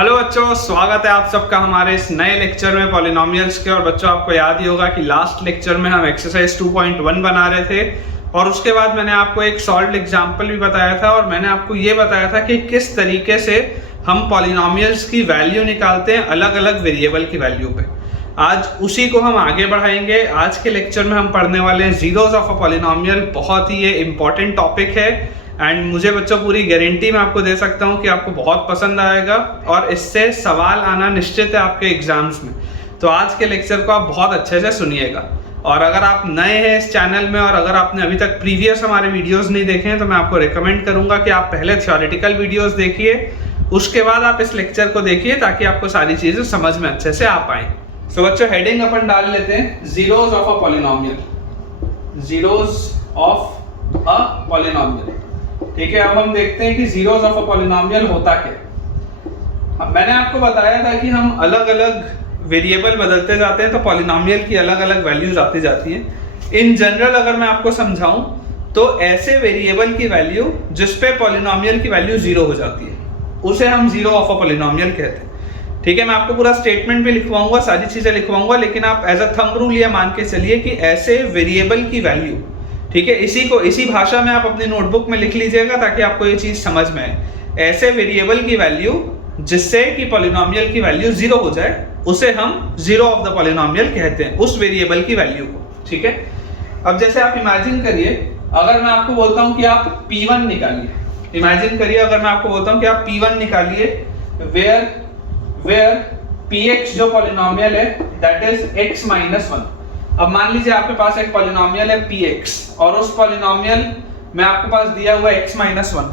Hello बच्चों, स्वागत है आप सबका हमारे इस नए लेक्चर में पॉलिनोमियल्स के। और बच्चों, आपको याद ही होगा कि लास्ट लेक्चर में हम एक्सरसाइज 2.1 बना रहे थे और उसके बाद मैंने आपको एक सॉल्व्ड एग्जांपल भी बताया था और मैंने आपको ये बताया था कि किस तरीके से हम पॉलिनोमियल्स की वैल्यू निकालते हैं अलग अलग वेरिएबल की वैल्यू पे। आज उसी को हम आगे बढ़ाएंगे। आज के लेक्चर में हम पढ़ने वाले हैं जीरोस ऑफ अ पॉलिनोमियल। बहुत ही ये इंपॉर्टेंट टॉपिक है एंड मुझे बच्चों पूरी गारंटी मैं आपको दे सकता हूँ कि आपको बहुत पसंद आएगा और इससे सवाल आना निश्चित है आपके एग्जाम्स में। तो आज के लेक्चर को आप बहुत अच्छे से सुनिएगा। और अगर आप नए हैं इस चैनल में और अगर आपने अभी तक प्रीवियस हमारे वीडियोस नहीं देखे हैं तो मैं आपको रिकमेंड करूंगा कि आप पहले थ्योरेटिकल वीडियोस देखिए, उसके बाद आप इस लेक्चर को देखिए ताकि आपको सारी चीजें समझ में अच्छे से आ पाए। सो बच्चों, हेडिंग अपन डाल लेते हैं zeros of a polynomial. Zeros of a polynomial, ठीक है। अब हम देखते हैं कि जीरोस ऑफ अ पॉलिनोमियल होता क्या। मैंने आपको बताया था कि हम अलग अलग वेरिएबल बदलते जाते हैं तो पॉलिनोमियल की अलग अलग वैल्यूज आती जाती हैं। इन जनरल अगर मैं आपको समझाऊं तो ऐसे वेरिएबल की वैल्यू जिस पे पॉलिनोमियल की वैल्यू जीरो हो जाती है उसे हम जीरो ऑफ अ पॉलिनोमियल कहते हैं, ठीक है। मैं आपको पूरा स्टेटमेंट भी लिखवाऊंगा, सारी चीजें लिखवाऊंगा, लेकिन आप एज अ थंब रूल ये मान के चलिए कि ऐसे वेरिएबल की वैल्यू, ठीक है, इसी भाषा में आप अपनी नोटबुक में लिख लीजिएगा ताकि आपको ये चीज समझ में आए। ऐसे वेरिएबल की वैल्यू जिससे कि पॉलिनोमियल की वैल्यू जीरो हो जाए उसे हम जीरो ऑफ द पॉलिनोमियल कहते हैं, उस वेरिएबल की वैल्यू को, ठीक है। अब जैसे आप इमेजिन करिए, अगर मैं आपको बोलता हूं कि आप P1 निकालिए। इमेजिन करिए अगर मैं आपको बोलता हूं कि आप P1 निकालिए वेयर Px जो पॉलिनोमियल है दैट इज x माइनस 1। अब मान लीजिए आपके पास एक पॉलिनोमियल है Px और उस पॉलिनोमियल में आपके पास दिया हुआ है x माइनस 1,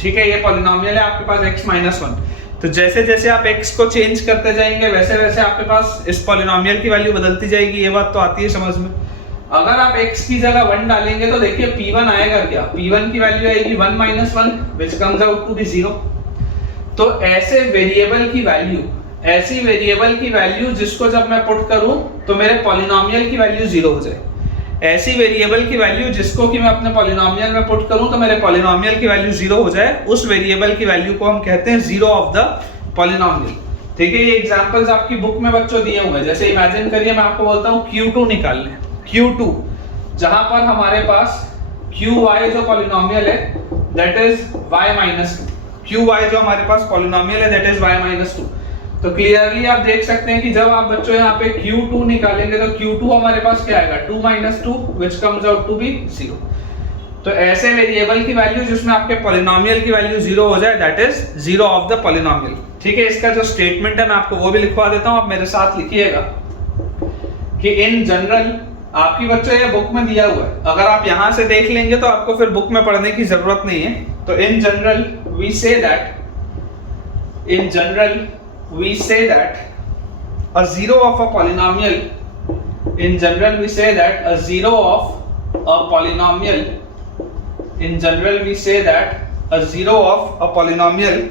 ठीक है। ये पॉलिनोमियल है आपके पास x माइनस 1। तो जैसे जैसे आप x को चेंज करते जाएंगे वैसे वैसे आपके पास इस पॉलिनोमियल की वैल्यू बदलती जाएगी। ये बात तो आती है समझ में। अगर आप x की जगह 1 डालेंगे तो देखिए P1 आएगा क्या, P1 की वैल्यू आएगी 1 माइनस 1 which comes out to be 0। तो ऐसे वेरिएबल की वैल्यू, ऐसी वेरिएबल की वैल्यू जिसको जब मैं पुट करूं तो मेरे पॉलिनोमियल की वैल्यू जीरो हो जाए, ऐसी वेरिएबल की वैल्यू जिसको कि मैं अपने पॉलिनोमियल में पुट करूं तो मेरे पॉलिनोमियल की वैल्यू जीरो हो जाए, उस वेरिएबल की वैल्यू को हम कहते हैं जीरो ऑफ द पॉलिनोमियल, ठीक है। ये एग्जांपल्स आपकी बुक में बच्चों दिए हुए हैं। जैसे इमेजिन करिए मैं आपको बोलता हूं Q2 निकाल लें, Q2 जहां पर हमारे पास QY जो पॉलिनोमियल है that is y minus 2। QY जो हमारे पास पॉलिनोमियल है दैट इज y माइनस 2। तो क्लियरली आप देख सकते हैं कि जब आप बच्चों यहाँ पे Q2 निकालेंगे तो Q2 हमारे पास क्या आएगा 2 माइनस 2 which comes out to be 0। तो ऐसे वेरिएबल की वैल्यू जिसमें आपके पॉलिनोमियल की वैल्यू जीरो हो जाए that is zero of the polynomial, ठीक है। इसका जो स्टेटमेंट है मैं आपको वो भी लिखवा देता हूं, आप मेरे साथ लिखिएगा कि इन जनरल आपकी बच्चों ये बुक में दिया हुआ है, अगर आप यहां से देख लेंगे तो आपको फिर बुक में पढ़ने की जरूरत नहीं है। तो in general we say that a zero of a polynomial, in general we say that a zero of a polynomial, in general we say that a zero of a polynomial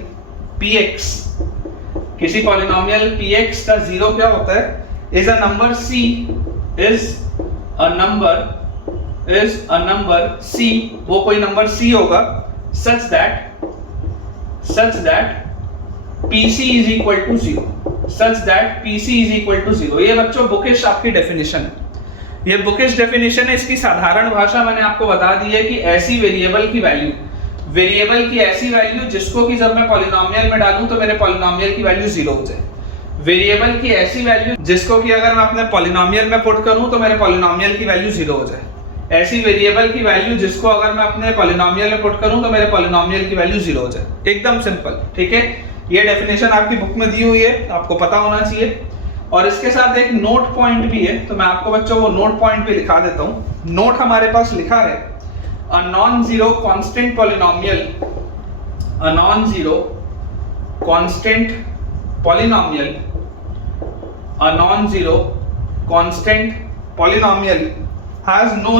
px, किसी polynomial px का zero क्या होता है, is a number c, is a number c, वो कोई number c होगा such that pc is equal to 0, such that pc is equal to 0। ये बच्चों बुकिश आपकी डेफिनेशन है, ये बुकिश डेफिनेशन है। इसकी साधारण भाषा मैंने आपको बता दी है कि ऐसी वेरिएबल की ऐसी वैल्यू जिसको कि जब मैं पॉलिनोमियल में डालूं तो मेरे पॉलिनोमियल की वैल्यू 0 हो जाए, वेरिएबल की ऐसी वैल्यू जिसको कि अगर मैं अपने पॉलिनोमियल में पुट करूं तो मेरे पॉलिनोमियल की वैल्यू 0 हो जाए, ऐसी वेरिएबल की वैल्यू जिसको अगर मैं अपने पॉलिनोमियल में पुट करूं तो मेरे पॉलिनोमियल की वैल्यू 0 हो जाए। एकदम सिंपल, ठीक है। ये डेफिनेशन आपकी बुक में दी हुई है, आपको पता होना चाहिए। और इसके साथ एक नोट पॉइंट भी है, तो मैं आपको बच्चों वो नोट पॉइंट भी लिखा देता हूं। नोट हमारे पास लिखा है a non zero constant polynomial, a non zero constant polynomial, a non zero constant polynomial has no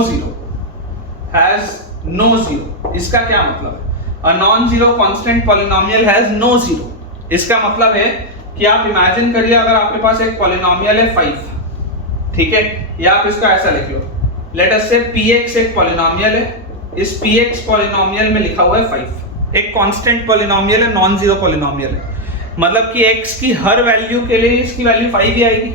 zero. इसका क्या मतलब है? A non-zero constant polynomial has no zero। इसका मतलब है कि आप इमेजिन करिए अगर आपके पास एक पॉलिनोमियल है 5, ठीक है, या आप इसका ऐसा लिख लो, लेट अस से px एक पॉलिनोमियल है, इस px पॉलिनोमियल में लिखा हुआ है 5, एक कांस्टेंट पॉलिनोमियल है, नॉन जीरो पॉलिनोमियल है। मतलब कि x की हर वैल्यू के लिए इसकी वैल्यू 5 ही आएगी,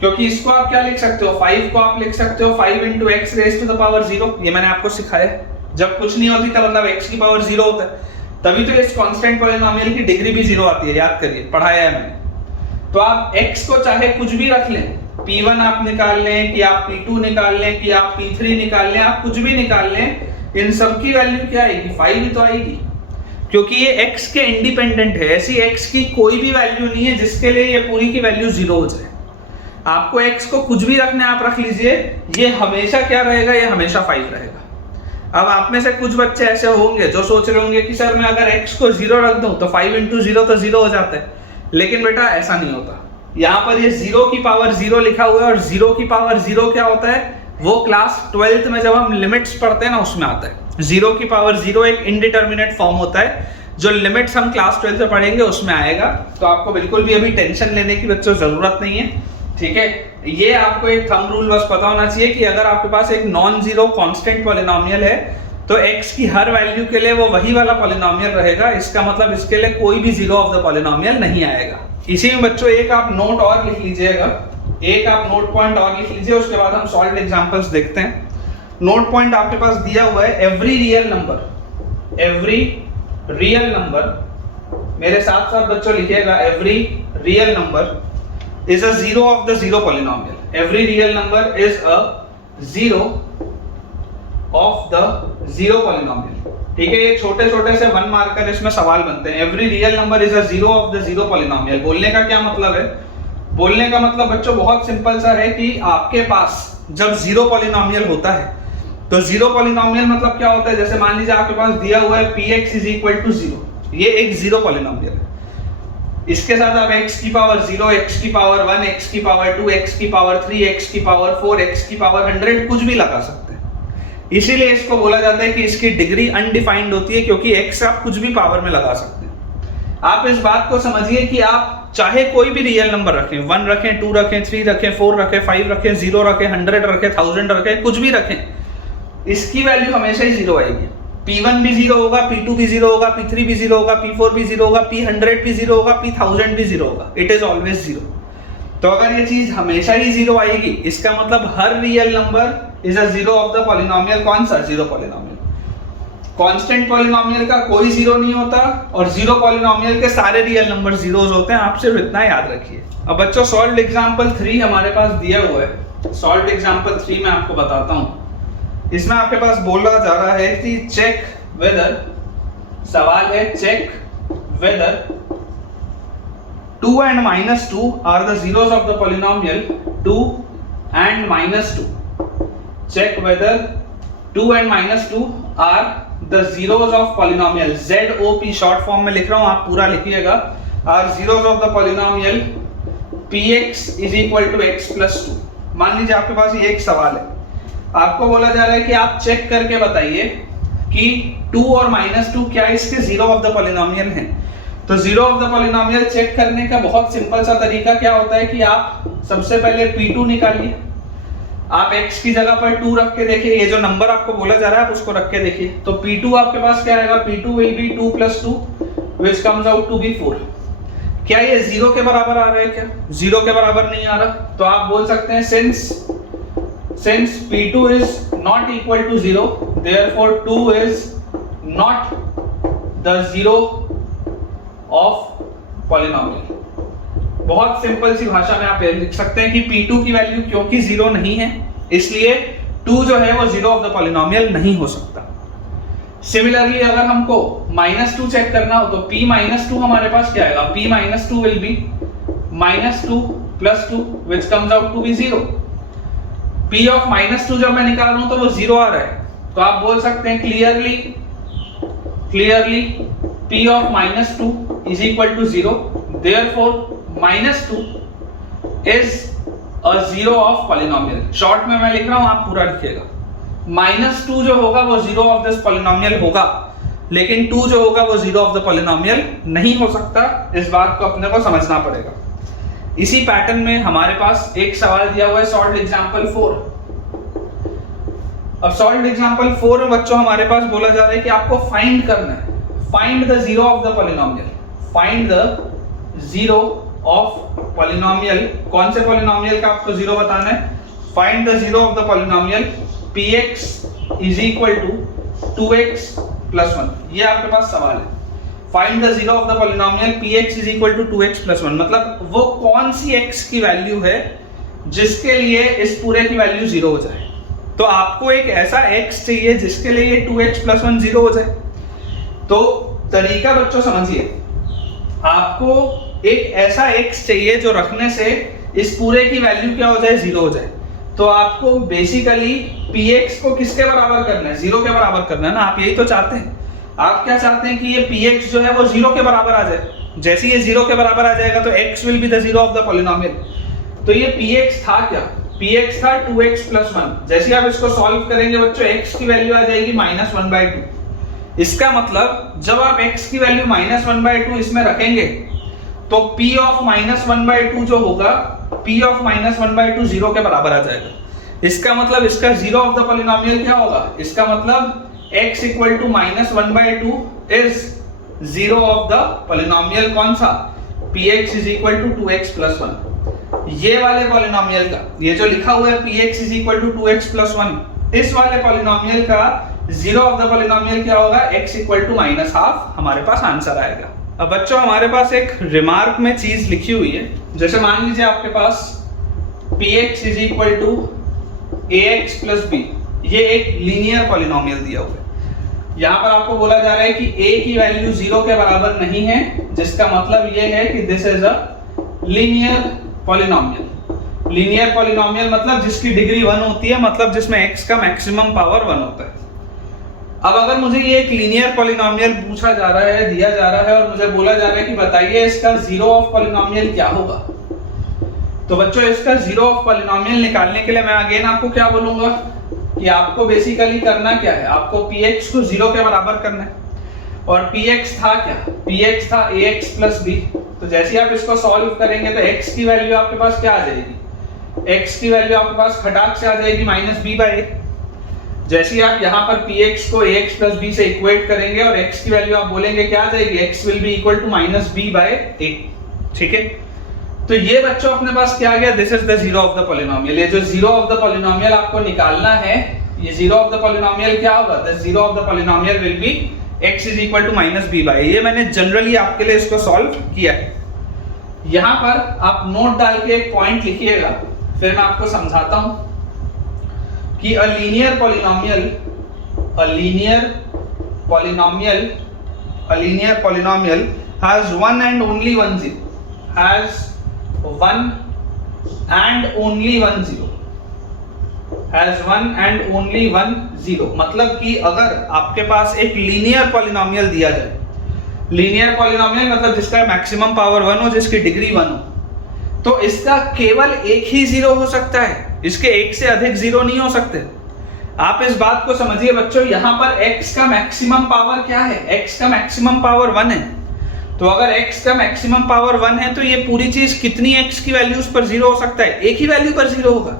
क्योंकि इसको आप क्या लिख सकते हो, 5 को आप लिख सकते हो 5 into x raised to the power 0। ये मैंने आपको सिखाया, जब कुछ नहीं होती था मतलब x की पावर 0 होता है, तभी तो इस कांस्टेंट पॉलिनोमियल की डिग्री भी 0 आती है, याद करिए, पढ़ाया है मैंने। तो आप x को चाहे कुछ भी रख लें, p1 आप निकाल लें कि आप p2 निकाल लें कि आप p3 निकाल लें, आप कुछ भी निकाल लें, इन सब की वैल्यू क्या आएगी, 5 ही तो आएगी, क्योंकि ये x के इंडिपेंडेंट है। ऐसी x की कोई भी वैल्यू नहीं है जिसके लिए ये पूरी की वैल्यू 0 हो जाए। आपको x को कुछ भी रखना है आप रख लीजिए, ये हमेशा क्या रहेगा, ये हमेशा 5 रहेगा। अब आप में से कुछ बच्चे ऐसे होंगे जो सोच रहे होंगे कि सर मैं अगर x को 0 रख दूं तो 5 into 0 तो 0 हो जाता है, लेकिन बेटा ऐसा नहीं होता। यहाँ पर ये 0 की पावर 0 लिखा हुआ है, और 0 की पावर 0 क्या होता है, वो क्लास 12th में जब हम लिमिट्स पढ़ते हैं ना उसमें आता है। 0 की पावर 0 एक इनडिटर्मिनेट फॉर्म होता है, जो लिमिट्स हम क्लास 12th में पढ़ेंगे उसमें आएगा। तो आपको बिल्कुल भी अभी टेंशन लेने की बच्चों जरूरत नहीं है, ठीक है। ये आपको एक थंब रूल बस पता होना चाहिए कि अगर आपके पास एक नॉन जीरो कांस्टेंट पॉलिनोमियल है तो x की हर वैल्यू के लिए वो वही वाला पॉलिनोमियल रहेगा, इसका मतलब इसके लिए कोई भी जीरो ऑफ द पॉलिनोमियल नहीं आएगा। इसी में बच्चों एक आप नोट और लिख लीजिएगा, एक आप नोट पॉइंट और लिख लीजिए, उसके बाद हम सॉल्व्ड एग्जांपल्स देखते हैं। नोट पॉइंट आपके पास दिया हुआ है, एवरी रियल नंबर, मेरे साथ साथ बच्चों लिखिएगा, every real number is a zero of the zero polynomial. Every real number is a zero of the zero polynomial. ठीक है, ये छोटे छोटे से 1 मार्कर इसमें सवाल बनते हैं। Every real number is a zero of the zero polynomial। बोलने का क्या मतलब है, बोलने का मतलब बच्चों बहुत सिंपल सा है कि आपके पास जब जीरो पॉलिनोमियल होता है तो जीरो पॉलिनोमियल मतलब क्या होता है, जैसे मान लीजिए आपके पास दिया हुआ है px is equal to 0, ये एक जीरो पॉलिनोमियल है। इसके साथ आप x की पावर 0, x की पावर 1, x की पावर 2, x की पावर 3, x की पावर 4, x की पावर 100 कुछ भी लगा सकते हैं। इसीलिए इसको बोला जाता है कि इसकी डिग्री अनडिफाइंड होती है, क्योंकि x आप कुछ भी पावर में लगा सकते हैं। आप इस बात को समझिए कि आप चाहे कोई भी रियल नंबर रखें, 1 रखें, 2 रखें, 3 रखें, 4 रखें, 5 रखें, 0 रखें, 100 रखें, 1000 रखें, कुछ भी रखें, इसकी वैल्यू हमेशा ही 0 आएगी। P1 भी 0 होगा, P2 भी 0 होगा, P3 भी 0 होगा, P4 भी 0 होगा, P100 भी 0 होगा, P1000 भी 0 होगा। It is always 0। तो अगर ये चीज हमेशा ही 0 आएगी, इसका मतलब हर real number is a zero of the polynomial. कौन सा जीरो पॉलिनोमियल? कांस्टेंट पॉलिनोमियल का कोई 0 नहीं होता, और जीरो पॉलिनोमियल के सारे रियल नंबर जीरोस होते हैं। आप सिर्फ इतना याद रखिए। अब बच्चों सॉल्व्ड एग्जांपल 3 हमारे पास दिया हुआ है। सॉल्व्ड एग्जांपल 3 मैं आपको बताता हूं। इसमें आपके पास बोला जा रहा है कि चेक वेदर, सवाल है check whether 2 and -2 are the zeros of the polynomial 2 and -2। check whether 2 and -2 are the zeros of polynomial, ZOP short form में लिख रहा हूं, आप पूरा लिखिएगा, are zeros of the polynomial px is equal to x plus 2। मान लीजिए आपके पास ये एक सवाल है, आपको बोला जा रहा है कि आप चेक करके बताइए कि 2 और -2 क्या इसके जीरो ऑफ द पॉलिनोमियल हैं। तो zero of the polynomial check करने का बहुत सिंपल सा तरीका क्या होता है कि आप सबसे पहले P2 निकालिए, आप x की जगह पर 2 रख के देखिए, ये जो नंबर आपको बोला जा रहा है आप उसको रख के देखिए। तो P2 आपके पास क्या आएगा, P2 will be 2 plus 2 which comes out to be 4। क्या ये 0 के बराबर आ रहा है? क्या 0 के बराबर नहीं आ रहा? तो आप बोल सकते हैं since P2 is not equal to 0, therefore 2 is not the zero of polynomial। बहुत सिंपल सी भाषा में आप लिख सकते हैं कि P2 की वैल्यू क्योंकि 0 नहीं है, इसलिए 2 जो है वो जीरो ऑफ द पॉलिनोमियल नहीं हो सकता। सिमिलरली अगर हमको -2 चेक करना हो तो P-2 हमारे पास क्या आएगा, P-2 will be -2 plus 2 which comes out to be 0। P of -2 जब मैं निकाल रहा हूं तो वो 0 आ रहा है, तो आप बोल सकते हैं clearly P of -2 is equal to 0, therefore -2 is a zero of polynomial। Short में मैं लिख रहा हूं, आप पूरा लिखिएगा। -2 जो होगा वो जीरो ऑफ दिस पॉलिनोमियल होगा, लेकिन 2 जो होगा वो जीरो ऑफ द पॉलिनोमियल नहीं हो सकता। इस बात को अपने को समझना पड़ेगा। इसी पैटर्न में हमारे पास एक सवाल दिया हुआ है सॉल्व्ड एग्जांपल 4। अब सॉल्व्ड एग्जांपल 4 में बच्चों हमारे पास बोला जा रहा है कि आपको फाइंड करना है, find the zero of the polynomial, find the zero of polynomial, कौन से पॉलिनोमियल का आपको जीरो बताना है, find the zero of the polynomial px is equal to 2x plus 1, ये आपके पास सवाल है। Find the zero of the polynomial px is equal to 2x plus 1, मतलब वो कौन सी x की वैल्यू है जिसके लिए इस पूरे की वैल्यू जीरो हो जाए। तो आपको एक ऐसा x चाहिए जिसके लिए ये 2x प्लस 1 जीरो हो जाए। तो तरीका बच्चों समझिए, आपको एक ऐसा x चाहिए जो रखने से इस पूरे की वैल्यू क्या हो जाए, जीरो हो जाए। तो आपको बेसिकली px को किसके बराबर करना है, जीरो के बराबर करना है ना, आप यही तो चाहते हैं। आप क्या चाहते हैं कि ये px जो है वो जीरो के बराबर आ जाए। जैसे ये जीरो के बराबर आ जाएगा तो x will be the zero of the polynomial. तो ये px था क्या, px था 2x प्लस 1। जैसे आप इसको सॉल्व करेंगे बच्चों, x की वैल्यू आ जाएगी -1/2। इसका मतलब जब आप x की वैल्यू -1/2 इसमें रखेंगे तो p ऑफ -1/2 जो होगा, p ऑफ -1/2 जीरो के बराबर आ जाएगा। इसका मतलब इसका जीरो ऑफ द पॉलिनोमियल क्या होगा, इसका मतलब x equal to -1/2 is zero of the polynomial कौन सा, px is equal to 2x plus 1। ये वाले पॉलिनोमियल का, ये जो लिखा हुआ है px is equal to 2x plus 1, इस वाले पॉलिनोमियल का जीरो ऑफ द पॉलिनोमियल क्या होगा, x इक्वल टू -12। हमारे पास आंसर आएगा। अब बच्चों हमारे पास एक रिमार्क में चीज लिखी हुई है, जैसे मान लीजिए आपके पास px is equal to ax plus b, ये एक लीनियर पॉलिनोमियल दिया हुआ है। यहाँ पर आपको बोला जा रहा है कि a की वैल्यू जीरो के बराबर नहीं है, जिसका मतलब ये है कि this is a linear polynomial. Linear polynomial मतलब जिसकी डिग्री 1 होती है, मतलब जिसमें x का मैक्सिमम पावर 1 होता है। अब अगर मुझे ये एक लीनियर पॉलिनोमियल पूछा जा रहा है, दिया जा रहा है और मुझे बोला जा रहा है कि बताइए इसका जीरो ऑफ पॉलिनोमियल क्या होगा, तो बच्चों इसका जीरो ऑफ पॉलिनोमियल निकालने के लिए मैं अगेन आपको क्या बोलूंगा कि आपको बेसिकली करना क्या है, आपको px को जीरो के बराबर करना है। और px था क्या, px था ax प्लस b। तो जैसे ही आप इसको सॉल्व करेंगे तो x की वैल्यू आपके पास क्या आ जाएगी, x की वैल्यू आपके पास खटाक से आ जाएगी -b/a। जैसे ही आप यहाँ पर px को ax प्लस b से इक्वेट करेंगे और x की वैल्यू आप बोलेंगे क्या आ जाएगी, x will be equal to -b/a। ठीक है, तो ये बच्चों अपने पास क्या आ गया, this is the zero of the polynomial. ये जो जीरो ऑफ द पॉलिनोमियल आपको निकालना है, ये जीरो ऑफ द पॉलिनोमियल क्या होगा, the zero of the polynomial will be x is equal to -b/a। ये मैंने जनरली आपके लिए इसको सॉल्व किया है। यहाँ पर आप नोट डाल के एक पॉइंट लिखिएगा, फिर मैं आपको समझाता हूं कि a linear polynomial has one and only one zero, has one and only one zero, has one and only one zero। मतलब कि अगर आपके पास एक लीनियर पॉलिनोमियल दिया जाए, लीनियर पॉलिनोमियल मतलब जिसका मैक्सिमम पावर 1 हो, जिसकी डिग्री 1 हो, तो इसका केवल एक ही जीरो हो सकता है, इसके एक से अधिक जीरो नहीं हो सकते। आप इस बात को समझिए बच्चों, यहाँ पर x का मैक्सिमम पावर क्या है, x का मैक्सिमम पावर 1 है। तो अगर x का मैक्सिमम पावर 1 है तो ये पूरी चीज कितनी x की वैल्यूज पर जीरो हो सकता है, एक ही वैल्यू पर जीरो होगा।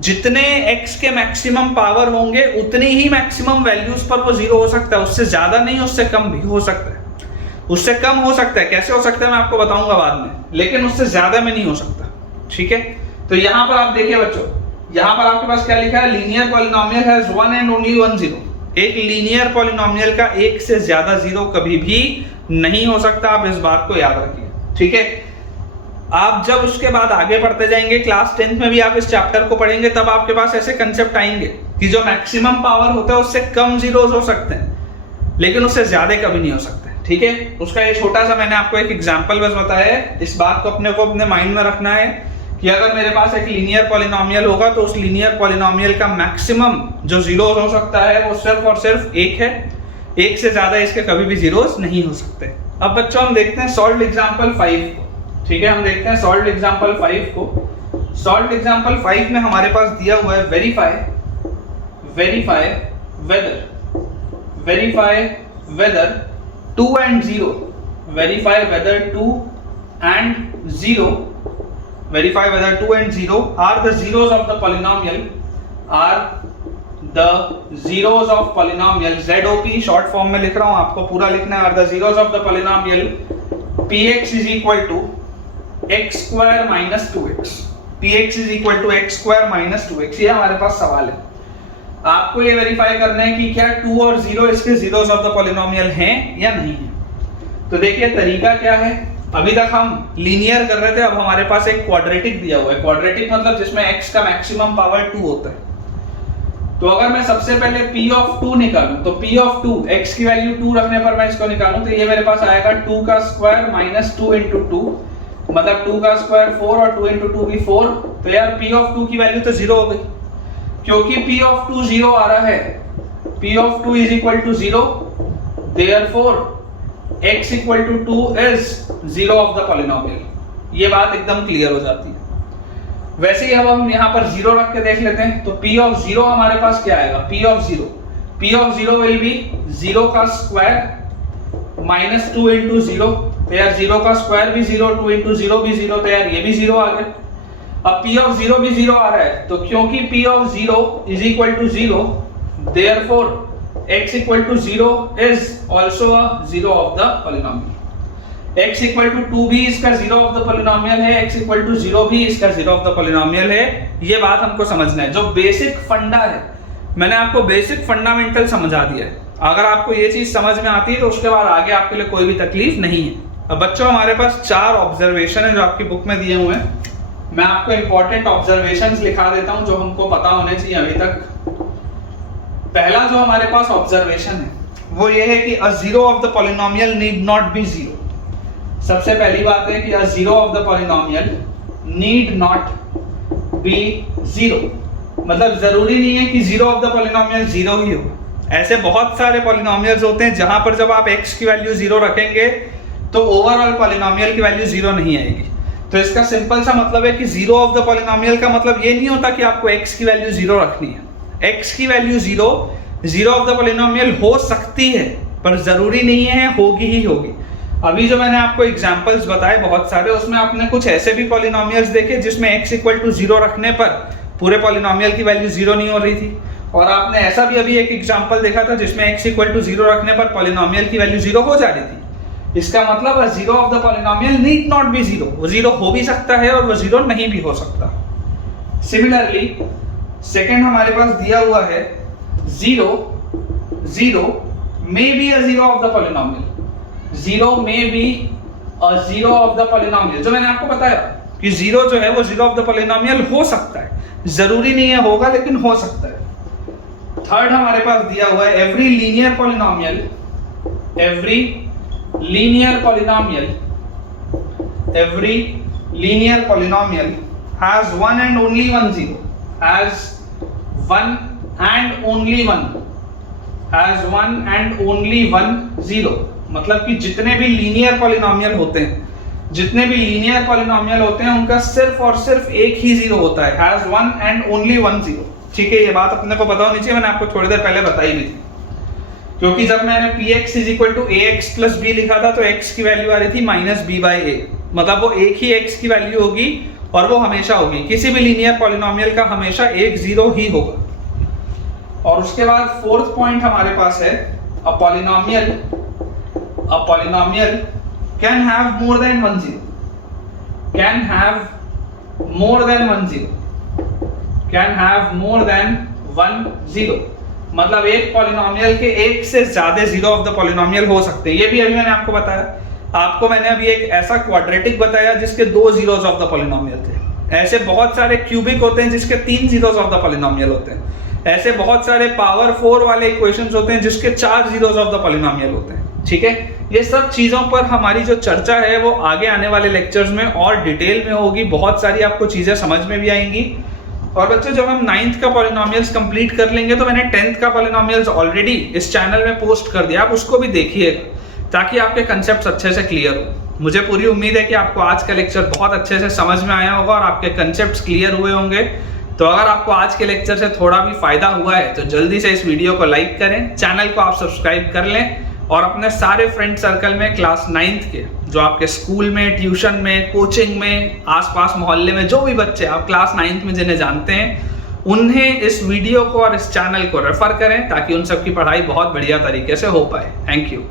जितने x के मैक्सिमम पावर होंगे उतनी ही मैक्सिमम वैल्यूज पर वो जीरो हो सकता है, उससे ज्यादा नहीं, उससे कम भी हो सकता है। उससे कम हो सकता है, कैसे हो सकता है मैं आपको बताऊंगा बाद में, लेकिन उससे ज्यादा में नहीं हो सकता। ठीक है, तो यहाँ पर आप देखिए बच्चों, यहाँ पर आपके पास क्या लिखा है, linear polynomial has one and only one zero. एक लीनियर पॉलिनोमियल का एक से ज्यादा जीरो कभी भी नहीं हो सकता, आप इस बात को याद रखिए। ठीक है, आप जब उसके बाद आगे पढ़ते जाएंगे, क्लास 10th में भी आप इस चैप्टर को पढ़ेंगे, तब आपके पास ऐसे कंसेप्ट आएंगे कि जो मैक्सिमम पावर होता है उससे कम जीरोस हो सकते हैं, लेकिन उससे ज्यादा कभी नहीं हो सकते। ठीक है, उसका ये छोटा सा मैंने आपको एक एग्जांपल बस बताया है। इस बात को अपने माइंड में रखना है कि अगर मेरे पास एक लीनियर पॉलिनोमियल होगा तो उस लीनियर पॉलिनोमियल का मैक्सिमम जो जीरोस हो सकता है वो सिर्फ और सिर्फ एक है, एक से ज्यादा इसके कभी भी जीरोस नहीं हो सकते। अब बच्चों हम देखते हैं सॉल्व्ड एग्जांपल 5 को। ठीक है, हम देखते हैं सॉल्व्ड एग्जांपल 5 को। सॉल्व्ड एग्जांपल 5 में हमारे पास दिया हुआ है verify whether 2 and 0, verify whether 2 and 0 are the zeros of the polynomial, ZOP short form में लिख रहा हूं, आपको पूरा लिखना है, are the zeros of the polynomial px is equal to x square minus 2x, px is equal to x square minus 2x, ये हमारे पास सवाल है। आपको ये वेरीफाई करना है कि क्या 2 और 0 इसके जीरोस ऑफ द पॉलिनोमियल हैं या नहीं है। तो देखिए तरीका क्या है, अभी तक हम लीनियर कर रहे थे, अब हमारे पास एक क्वाड्रेटिक दिया हुआ है। क्वाड्रेटिक मतलब जिसमें x का मैक्सिमम पावर 2 होता है। तो अगर मैं सबसे पहले p ऑफ 2 निकालूं, तो p ऑफ 2 x की वैल्यू 2 रखने पर मैं इसको निकालूं तो ये मेरे पास आएगा 2 का स्क्वायर माइनस 2 इंटू 2, मतलब 2 का स्क्वायर 4 और 2 इंटू 2 भी 4। तो यार p ऑफ 2 की वैल्यू तो 0 हो गई, क्योंकि p ऑफ 2 0 आ रहा है। p of 2 is equal to 0, therefore x equal to 2 is 0 of the polynomial. ये बात एकदम क्लियर हो जाती है। वैसे ही अब हम यहाँ पर 0 रख के देख लेते हैं, तो p ऑफ 0 हमारे पास क्या आएगा, p ऑफ 0 विल बी 0 का स्क्वायर माइनस 2 इंटू 0। तो यार 0 का स्क्वायर भी 0, 2 इंटू 0 भी 0, तो यार ये भी 0 आ गया। अब p ऑफ 0 भी 0 आ रहा है, तो क्योंकि p of 0 is equal to 0, therefore x equal to 0 is also a 0 of the polynomial. x equal to 2 भी इसका 0 ऑफ द पॉलिनोमियल है, x इक्वल टू 0 भी इसका 0 ऑफ द पॉलिनोमियल है। ये बात हमको समझना है। जो बेसिक फंडा है, मैंने आपको बेसिक फंडामेंटल समझा दिया है। अगर आपको ये चीज समझ में आती है तो उसके बाद आगे आपके लिए कोई भी तकलीफ नहीं है। अब बच्चों हमारे पास 4 ऑब्जर्वेशन है जो आपकी बुक में दिए हुए हैं। मैं आपको इंपॉर्टेंट ऑब्जर्वेशंस लिखा देता हूं जो हमको पता होने चाहिए अभी तक। पहला जो हमारे पास ऑब्जर्वेशन है वो ये है कि a zero of the polynomial need not be zero. सबसे पहली बात है कि a zero of the polynomial need not be zero, मतलब जरूरी नहीं है कि zero of the polynomial zero ही हो। ऐसे बहुत सारे पॉलिनोमियल्स होते हैं जहां पर जब आप x की वैल्यू जीरो रखेंगे तो ओवरऑल पॉलिनोमियल की वैल्यू जीरो नहीं आएगी। तो इसका सिंपल सा मतलब है कि जीरो ऑफ द पॉलिनोमियल का मतलब ये नहीं होता कि आपको x की वैल्यू जीरो रखनी है। x की value zero of the polynomial हो सकती है, पर जरूरी नहीं है होगी ही होगी। अभी जो मैंने आपको एग्जांपल्स बताए बहुत सारे, उसमें आपने कुछ ऐसे भी पॉलिनोमियल्स देखे जिसमें x इक्वल टू जीरो रखने पर पूरे पॉलिनोमियल की वैल्यू जीरो नहीं हो रही थी, और आपने ऐसा भी अभी एक एग्जांपल देखा था जिसमें x इक्वल टू जीरो रखने पर पॉलिनोमियल की वैल्यू जीरो हो जा रही थी। इसका मतलब zero of the polynomial need not be zero, वो जीरो हो भी सकता है और वो जीरो नहीं भी हो सकता। सिमिलरली सेकंड हमारे पास दिया हुआ है zero may be a zero of the polynomial. Zero may be a zero of the polynomial, जो मैंने आपको बताया कि जीरो जो है वो जीरो ऑफ द पॉलिनोमियल हो सकता है, जरूरी नहीं है होगा, लेकिन हो सकता है। थर्ड हमारे पास दिया हुआ है every linear polynomial has one and only one zero, has one and only one zero। मतलब कि जितने भी लीनियर पॉलिनोमियल होते हैं उनका सिर्फ और सिर्फ एक ही जीरो होता है, has one and only one zero. ठीक है, ये बात अपने को पता होनी चाहिए, मैंने आपको थोड़ी देर पहले बताई भी थी। क्योंकि जब मैंने px is equal to ax plus b लिखा था तो x की वैल्यू आ रही थी माइनस b बाई a, मतलब वो एक ही x की वैल्यू होगी और वो हमेशा होगी। किसी भी लीनियर पॉलिनोमियल का हमेशा एक जीरो ही होगा। और उसके बाद फोर्थ पॉइंट हमारे पास है a polynomial can have more than one zero, मतलब एक पॉलिनोमियल के एक से ज्यादा जीरो ऑफ द पॉलिनोमियल हो सकते हैं। ये भी अभी मैंने आपको बताया। आपको मैंने अभी एक ऐसा क्वाड्रेटिक बताया जिसके 2 जीरोस ऑफ द पॉलिनोमियल थे। ऐसे बहुत सारे क्यूबिक होते हैं जिसके 3 जीरोस ऑफ द पॉलिनोमियल होते हैं। ऐसे बहुत सारे पावर 4 वाले इक्वेशंस होते हैं जिसके 4 जीरोस ऑफ द पॉलिनोमियल होते हैं। ठीक है, ये सब चीजों पर हमारी जो चर्चा है वो आगे आने वाले लेक्चर्स में और डिटेल में होगी। बहुत सारी आपको चीजें समझ में भी आएंगी। और बच्चों जब हम 9th का पॉलिनोमियल्स कंप्लीट कर लेंगे तो मैंने 10th का पॉलिनोमियल्स ऑलरेडी इस चैनल में पोस्ट कर दिया, आप उसको भी देखिएगा ताकि आपके कंसेप्ट्स अच्छे से क्लियर हो। मुझे पूरी उम्मीद है कि आपको आज का लेक्चर बहुत अच्छे से समझ में आया होगा और आपके कंसेप्ट्स क्लियर हुए होंगे। तो अगर आपको आज के लेक्चर से थोड़ा भी फायदा हुआ है तो जल्दी से इस वीडियो को लाइक करें, चैनल को आप सब्सक्राइब कर लें और अपने सारे फ्रेंड सर्कल में क्लास 9th के जो आपके स्कूल में, ट्यूशन में, कोचिंग में, आसपास मोहल्ले में जो भी बच्चे आप क्लास 9th में जिन्हें जानते हैं उन्हें इस वीडियो को और इस चैनल को रेफर करें ताकि उन सबकी पढ़ाई बहुत बढ़िया तरीके से हो पाए। Thank you.